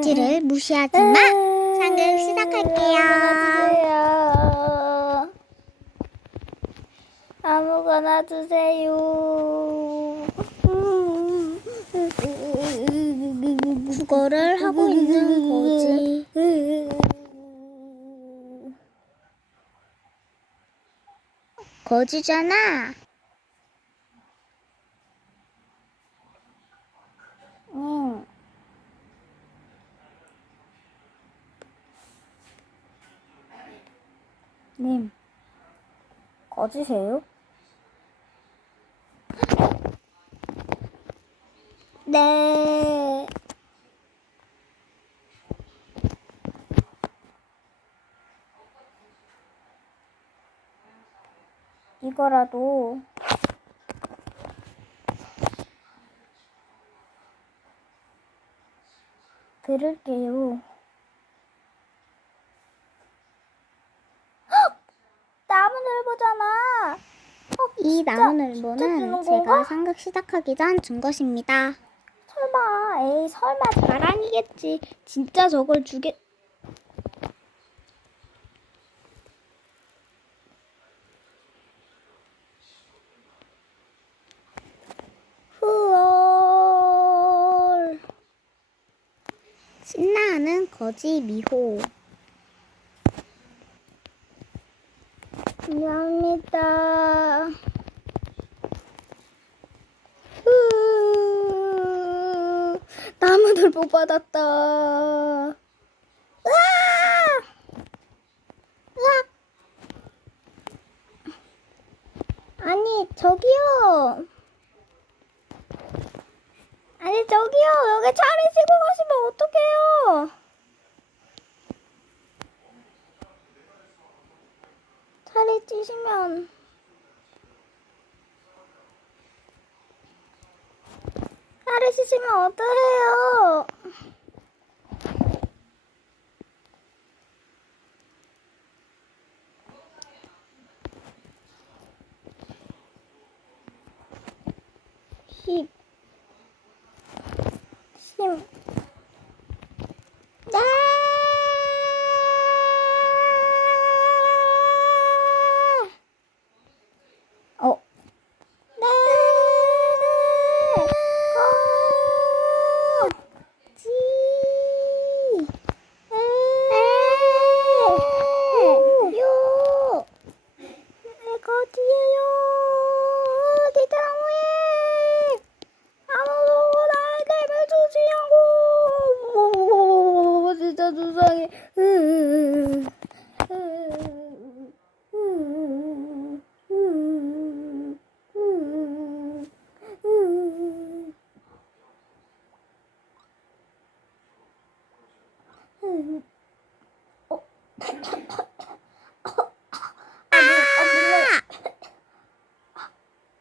지를 무시하지 마. 상극 시작할게요. 아무거나 주세요. 국어를 하고 있는 거지. 거지잖아. 님, 거지세요? 네. 이거라도 들을게요. 나무늘보잖아. 나무늘보는 주는 제가? 상극 시작하기 전 준 것입니다. 설마, 에이 설마 자랑이겠지. 진짜 저걸 주겠. 후월 신나는 거지 미호 감사합니다. 으, 나무늘보 받았다 으아! 으악! 아니 저기요. 아니 저기요 여기 차를 싣고 가시면 어떡해요? 차를 찌시면 찌시면 어떡해요? 힙, 심, 네! 어, 네! 거지! 에! 요! 내 거지예요! 대장왜! 아무도 나를 내버려두지 않고! 오, 진짜 두상해.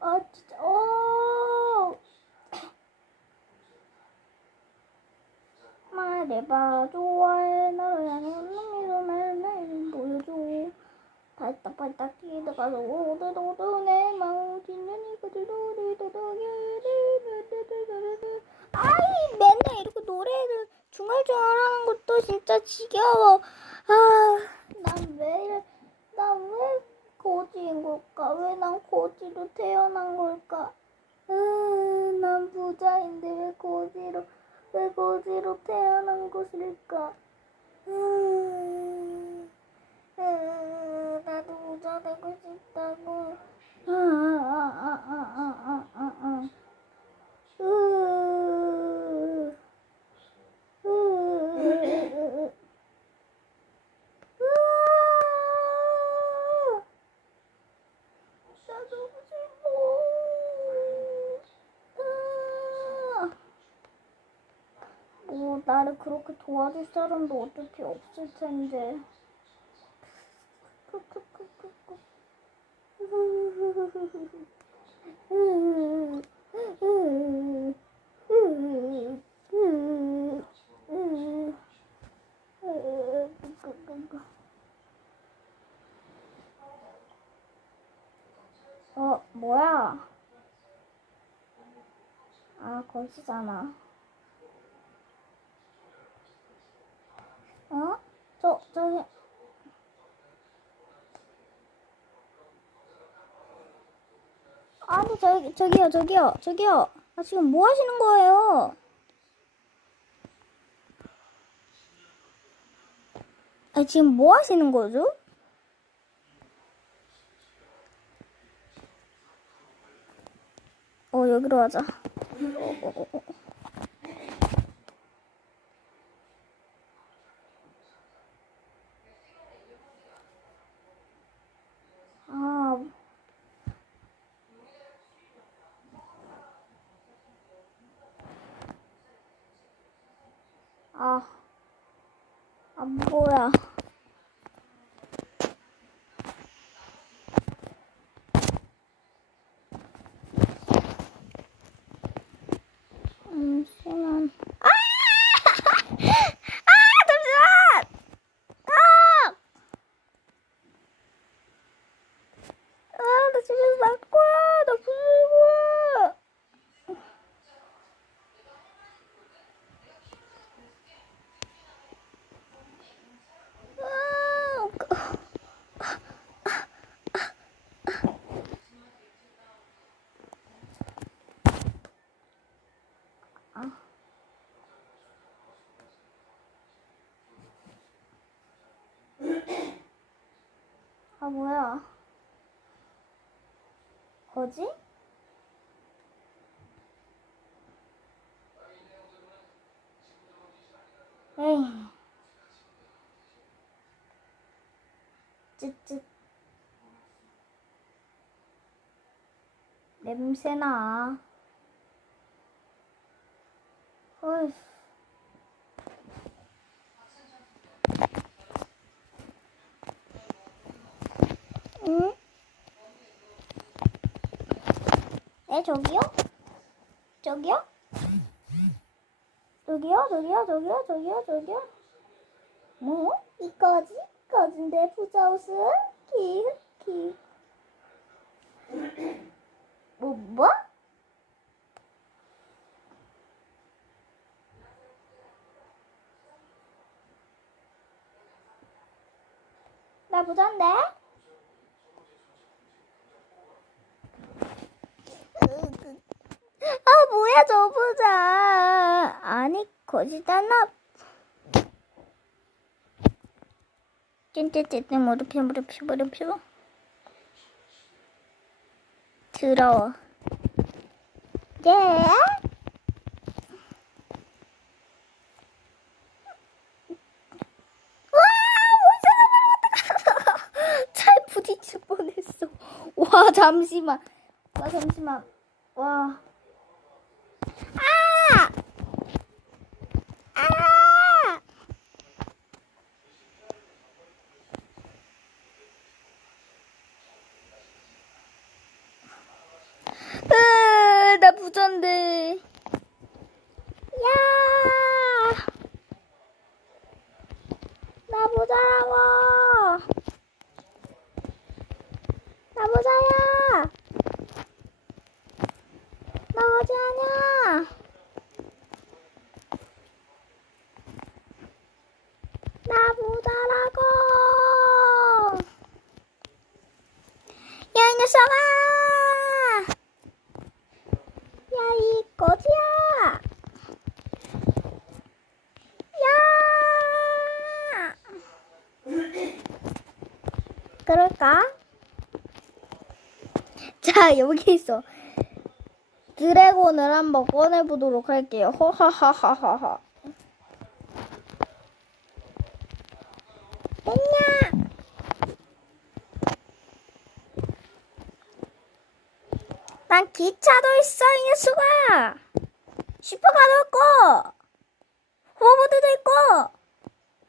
아, 진짜, 오! 말해봐 좋아해 나를 향해 웃는 미소 날날 보여줘 발딱발딱 뛰다가서 오도도 오도 내 마음 진년이 그대로 아이 맨날 이렇게 노래를 중얼중얼 하는 것도 진짜 지겨워. 아난 왜 이래 난왜 거지인 걸까? 왜 난 거지로 태어난 걸까? 으, 난 부자인데 왜 거지로 왜 거지로 태어난 것일까? 음, 음, 나도 부자 되고 싶다고. 뭐 나를 그렇게 도와줄 사람도 어차피 없을 텐데. 어, 뭐야? 아, 거시잖아. 어, 저기. 아니, 저기, 저기요, 저기요, 저기요. 아, 지금 뭐 하시는 거예요? 아, 지금 뭐 하시는 거죠? 어, 여기로 가자. 어, 어, 어, 어. 아, 아, 아, 뭐야. 음, 잠시만. 아! 아, 잠시만! 아! 아, 나 집에서 날 거야. 나 부르고. 아, 아, 뭐야. 뭐지? 에이. 쯧쯧. 냄새나. 어이. 네, 저기요? 저기요? 저기요? 저기요? 저기요? 저기요? 저기요? 뭐? 이 거지? 거진데 부자 옷은? 키, 키. 뭐, 뭐? 나 부자인데? 아 뭐야 저 부자. 아니 거짓다나 찐찐찐찐 무릎표 무릎표 무릎표 더러워. 예? 잘 부딪힐 뻔했어. 와 잠시만. 와 잠시만. 와 아! 아! 으, 나 부잔데. 야! 나 부자라고. 나 부자야. 나 어디 하냐? 나 부자라고. 야, 이 녀석아! 야, 이 거지야! 야! 그럴까? 자, 여기 있어. 드래곤을 한번 꺼내보도록 할게요. 허하하하하하. 됐냐? 난 기차도 있어, 이 녀석아! 슈퍼카도 있고, 호버보드도 있고,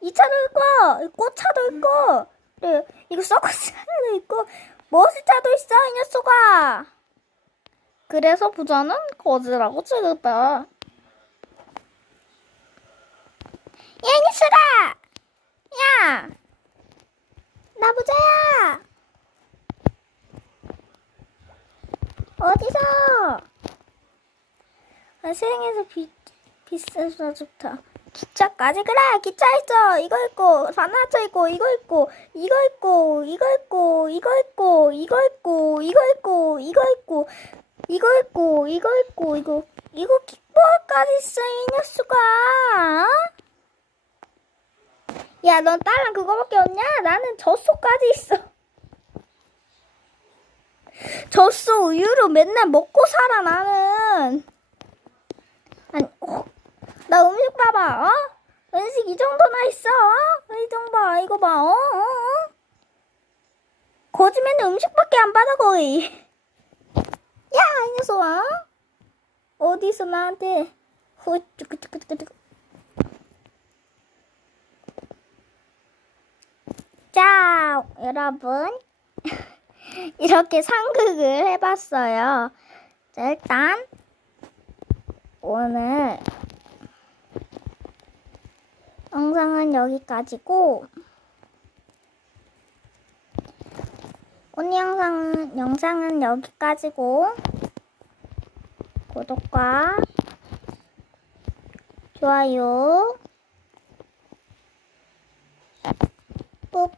이 차도 있고, 이 꽃차도 있고, 그리고 이거 서커스 차도 있고, 머스차도 있어, 이 녀석아! 그래서 부자는 거지라고 취급해. 녀석아! 야! 나 부자야! 어디서? 아, 세상에서 비, 비싸서 좋다. 기차 기차까지 그래 기차 있어 이거 있고 반나절 있고 이거 있고 이거 있고 이거 있고 이거 있고 이거 있고 이거 있고 이거 있고 이거 있고 이거 있고 이거 이거 킥볼까지 있어 이 녀석아 야넌 딸랑 그거밖에 없냐 나는 젖소까지 있어 젖소 우유로 맨날 먹고 살아 나는 어, 나 음식 봐봐 어? 음식 이 정도나 있어 어? 이 정도 봐 이거 봐 어? 어? 어? 맨날 음식밖에 안 받아 거의 야 이 녀석아 어디서 나한테 후 쭈꾸쭈꾸쭈꾸 자 여러분 이렇게 상극을 해봤어요 자 일단 오늘 영상은 여기까지고 오늘 영상은 영상은 여기까지고 구독과 좋아요 꾹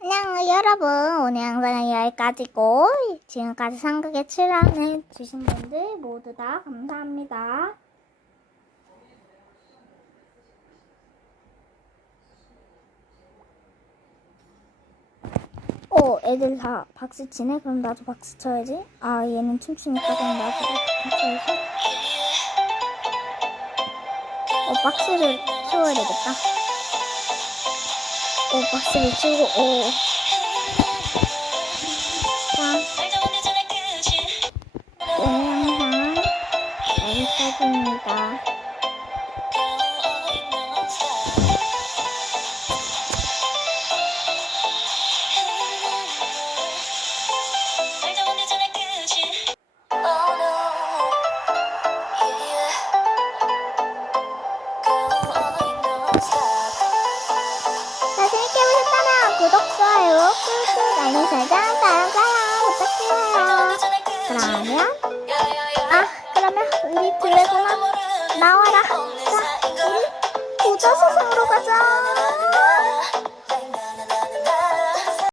안녕 여러분 오늘 영상은 여기까지고 지금까지 상극에 출연해 주신 분들 모두 다 감사합니다. 어 애들 다 박수 치네? 그럼 나도 박수 쳐야지. 아 얘는 춤추니까 그럼 나도 박수 쳐야지. 어 박수를 치워야 되겠다 我把手机我。 잘자 따랑따랑 부탁해요 그러면 아 그러면 우리 둘레구나 나와라. 자 우리 부자 소송으로 가자.